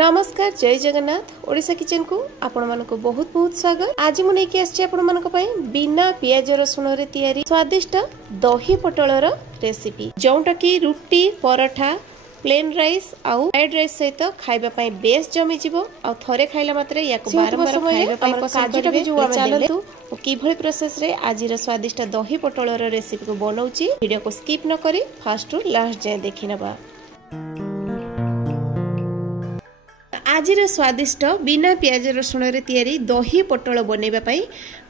नमस्कार जय जगन्नाथ ओडिशा किचन को आपण मानको बहुत बहुत स्वागत। आज मु नेकी आछि आपण मानको पई बिना पियाज रसुण रे तयारी स्वादिष्ट दही पटलर रेसिपी जोंटा की रुटी पराठा प्लेन राइस आउ फ्राइड राइस सहित खाइबा पई बेस जमी जिवो आ थरे खाइला मात्रे याको बारंबार खाइबा पई पसंद करबे। जो आमे चलतु किभଳି प्रोसेस रे आजिर स्वादिष्ट दही पटलर रेसिपी को बनौची। वीडियो को स्किप न करी फर्स्ट टू लास्ट जाय देखिनबा। आज स्वादिष्ट बिना पियाज रसुण रे तैयारी दही पटल बनैबा पई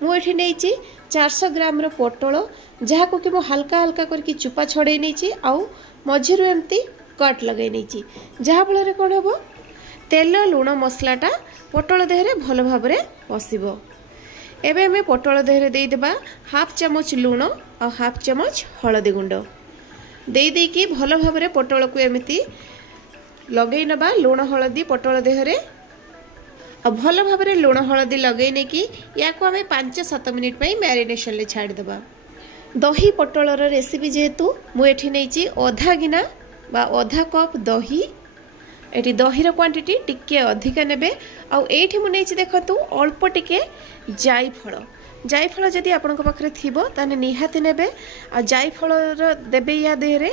मु एठी नेइची 400 ग्राम रो पटल जहा को कि मु हल्का हल्का करके चुपा छड़े नेइची आउ मझिरु एम्ति कट लगै नेइची जहा फल रे कोन हबो तेल लूण मसलाटा पटल देहरे भलो भाबरे पसिबो। एबे हमें पटल देहरे देई देबा हाफ चम्मच लूण आ हाफ चम्मच हळदी गुंड देई देई की भलो भाबरे पटल को एमिति लगई नबा लूण हलदी पटल देहरे आ भल भाव लूण हलदी लगई कि या को आमे 5-7 मिनिट पई मैरिनेशन ले छाड़ देबा। दही पटलर रेसिपी जेहेतु मु एठी नेची आधा गिना बा आधा कप दही एठी दहीर क्वांटिटी टिके अधिका नेबे आ एठी मु नेची देखतु अल्प टिके जायफल जदि आपन पाखरे थिबो ताने निहाती नेबे आ जायफल देबे या देहरे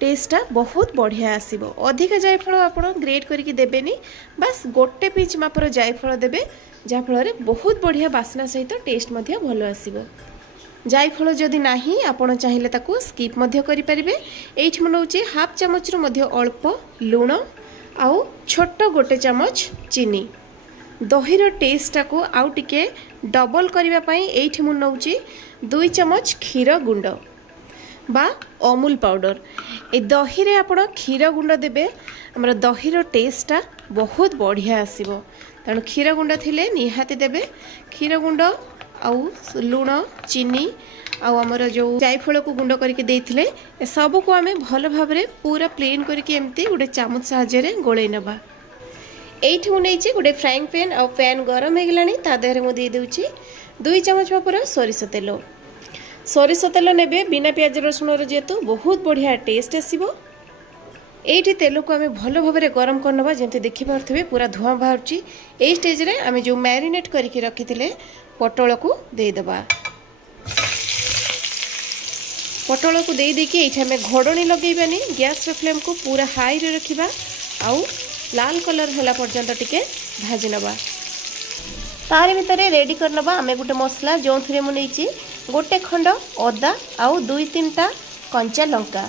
टेस्टा बहुत बढ़िया आसीबो। अधिक जायफल आपन ग्रेट करके देबेनी बस गोटे पिंच मापर जायफल देबे जा फल रे बहुत बढ़िया बास्ना सहित टेस्ट मध्य भलो आसीबो। जायफल जदि नाही आपन चाहिले ताको स्किप मध्य करि परिबे। एठी मनौची हाफ चम्मच रो मध्य अल्प लूण आउ छोट गोटे चम्मच चीनी दहीर टेस्टा को आउ टिके डबल करबा पई एठी मु नौची 2 चम्मच क्षीर गुंड बा अमूल पाउडर। ए दही रे आपण क्षीर गुंड देबे हमर दहीर टेस्टा बहुत बढ़िया आसीबो तणु क्षीर गुंड थिले निहाती देबे। क्षीर गुंड आउ लूण चीनी आउ हमर जो जायफल को गुंड करके देथिले ए सब को हमें भलो भाबरे पूरा प्लेन करके एम्ति गुडे चामच सहाय्य रे गोळै नबा। एठी मु नेछि गुडे फ्राइंग पैन आ पैन गरम हे गेलानी ता देहरे मु दे देउची 2 चम्मच मापर सोरिष तेल नेबे बिना पियाज रसुण रे जेतु बहुत बढ़िया टेस्ट आसीबो। एठी तेल को हमें भलो भाबरे गरम करनबा जेंति देखि पारथबे पूरा धुआं बाहरची। ए स्टेज रे हमें जो मैरिनेट करके रखिथिले पटल को दे देबा। पटल को दे देके एठी हमें घोडणी लगेबानी गैस रे फ्लेम को पूरा हाई रे रखिबा आउ लाल कलर होला पर्यंत टिके भाजी नबा। तारे भितरे रेडी करनबा हमें गुटे मसला जो थरे मु नेछि गोटे खंड अदा आउ 2-3टा कंचा लंका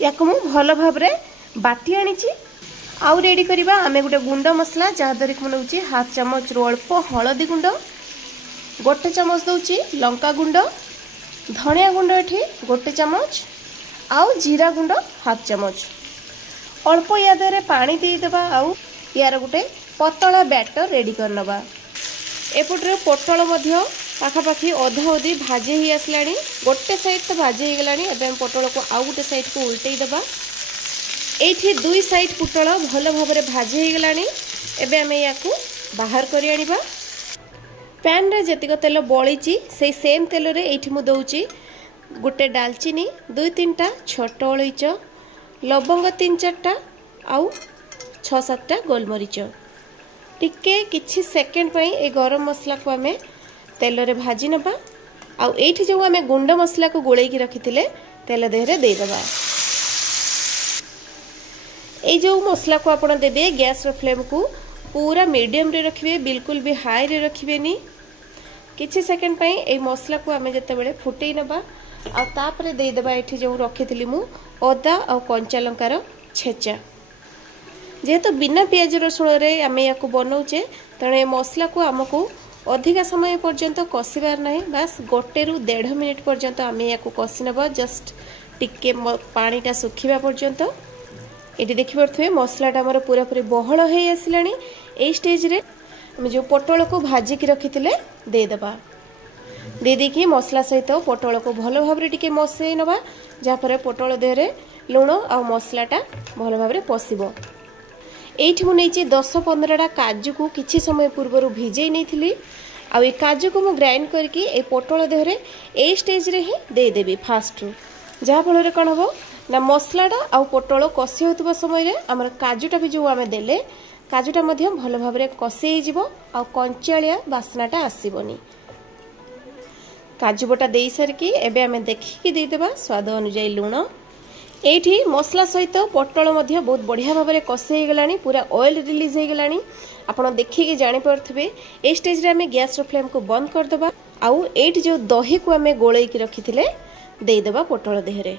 याको मु भलो भाबरे बाटी आनिछि। आउ रेडी करबा हमें गुटे गुंड मसला जहा दरि को नउछि हाफ चम्मच रो अल्प हळदी गुंड गोटे चम्मच दउछि लंका गुंड धनिया गुंड एठी गोटे चम्मच आउ जीरा गुंड हाफ चम्मच अल्प यादरे पानी दे देबा आउ यार गुटे पतला बैटर रेडी करनबा। एपटरे पटल मध्य पाखापाखि अधा अधी भाजी ही आसलानी गोटे साइड तो भाजी हो गलानी। एबे पटल को आउ गोटे साइड को उल्टै देबा। एठी 2 साइड पटल भलो भाबरे भाजी हो गलानी। एबे हमें याकू बाहर करि आनिबा। पैन रे जतिक तेल बळीची से सेम तेल रे एठी मु दउची गोटे दालचीनी 2-3टा छोट अलैच लवंग 3-4टा आउ 6-7टा गोलमरीच टिके किछि सेकंड पई ए गरम मसला को हमें तेल रे भाजी नबा। आउ एठी जो हमें गुंड मसला को गोळै की रखिथिले तेल देहरे दे दबा। ए जो मसला को आपण देबे गैस रो फ्लेम को पूरा मीडियम रे रखिबे बिल्कुल भी हाई रे रखिबेनी। किछि सेकंड पई ए मसला को हमें जते बेले फुटै नबा आ तापरे दे देबा एठी जो रखिथिली मु अदा आ कंचा लंकार छेचा। जेहेतु बिना पियाज रसुण रे आमे याको बनौचे तणे मसला को हमको अधिका समय पर्यंत कसिबार नाही बस 1 ରୁ 1.5 मिनिट पर्यंत आमे याको कसी नबा जस्ट टिके पानीटा सुखिबा पर्यंत। एटी देखि परथुए मसलाटा हमर पूरा पूरी बहळ हे आसिलानी। ए स्टेज रे हम जो पटल को भाजी की रखिथिले दे देबा। दे देखि मसला सहित पटल को भलो भाबरे टिके मसै नबा जा पर पटल देहरे लूण आ मसलाटा भलो भाबरे पसिबो। एठी मु नेछि 10-15टा काजू को किछि समय पूर्व भिजै नैथिली आ ए काजू को मु ग्राइंड करके ए पटल देहरे ए स्टेज रे ही दे देबी फास्ट जा फल रे कोन हबो ना मसलाटा आ पटल कसी होतबा समय रे हमर काजूटा भी जो आमे देले काजूटा भल भाव कषे आ कंचालिया बास्नाटा आसबनी। काजू बटा दे सारिकी एबे आमे देखिकी देदेबा स्वाद अनुसार लुण। एठी मसला सहित पटल बहुत बढ़िया भाव में कषे गलानी, पूरा ऑयल रिलीज हो गलानी। आपण देखिकी जानि पारथिबे। ए स्टेज रे आमे गैस रो फ्लेम को बंद कर देबा। आउ एठी जो दही को आमे गोळई की रखिथिले दे देबा पटल देहरे।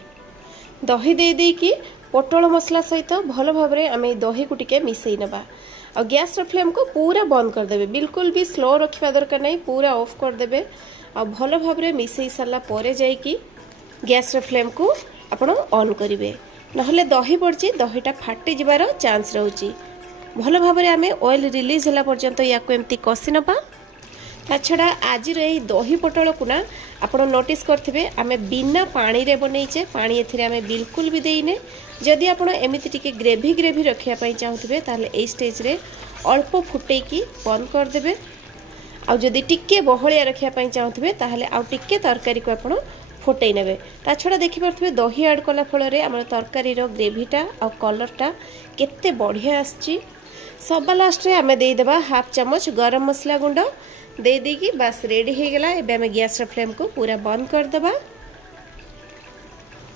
दही दे दे की पटल मसला सहित भल भाव में आमे दही को टिके मिसई नबा। और गैस रो फ्लेम को पूरा बंद कर देबे, बिल्कुल भी स्लो रखिबा दरकार नहीं, पूरा ऑफ कर देबे। आ भल भाव में मिसई सारा परे जाई की गैस रो फ्लेम को आपण ऑन करिवे, नहले दही पड़ची दहीटा फाटी जिबार चांस रहउची। भल भाव में आमे ऑयल रिलीज होला पर्यंत याको एमती कषि नबा। ता छड़ा आज रही दही पटल को ना आपण नोटिस करथिबे आमे बिना पानी रे बनैचे, पानी एथिरे आमे बिल्कुल भी देइने। जदि आपण एमिति टिके ग्रेवी ग्रेवी रखिया पई चाहुथिबे ताले ए स्टेज रे अल्प फुटै की बंद कर देबे। आ जदि टिके बहलिया रखिया पई चाहुथिबे ताले आ टिके तरकारी को आपण फुटै नेबे। ता छड़ा देखि परथिबे दही ऐड कला फल रे हमर तरकारी रो ग्रेवीटा आ कलरटा केते बढ़िया आछी। सबा लास्ट रे आमे देई देबा हाफ चम्मच गरम मसला गुंड दे देकी बस रेडी हो गला। एबे आमे गैस रो फ्लेम को पूरा बंद कर देबा।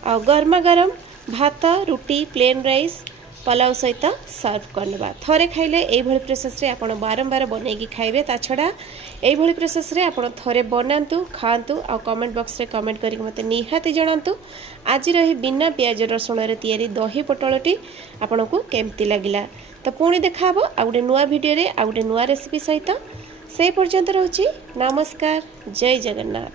आ गरमा गरम भात रुटी प्लेन राइस पलाव सहित सर्व करनेबा। थरे खाइले एई भली प्रोसेस रे आपण बारंबार बनेकी खाइबे। ता छड़ा एई भली प्रोसेस रे आपण थरे बनांतु खांतु आ कमेंट बॉक्स रे कमेंट करिक मते निहाती जणांतु आज रही बिना प्याज रसुण रे तयारी दही पटलटी आपनको केमती लागिला। तो पुणी देखाबो आ गुटे नुआ वीडियो रे आ गुटे नुआ रेसिपी सहित। से पर्यंत रहउची नमस्कार, जय जगन्नाथ।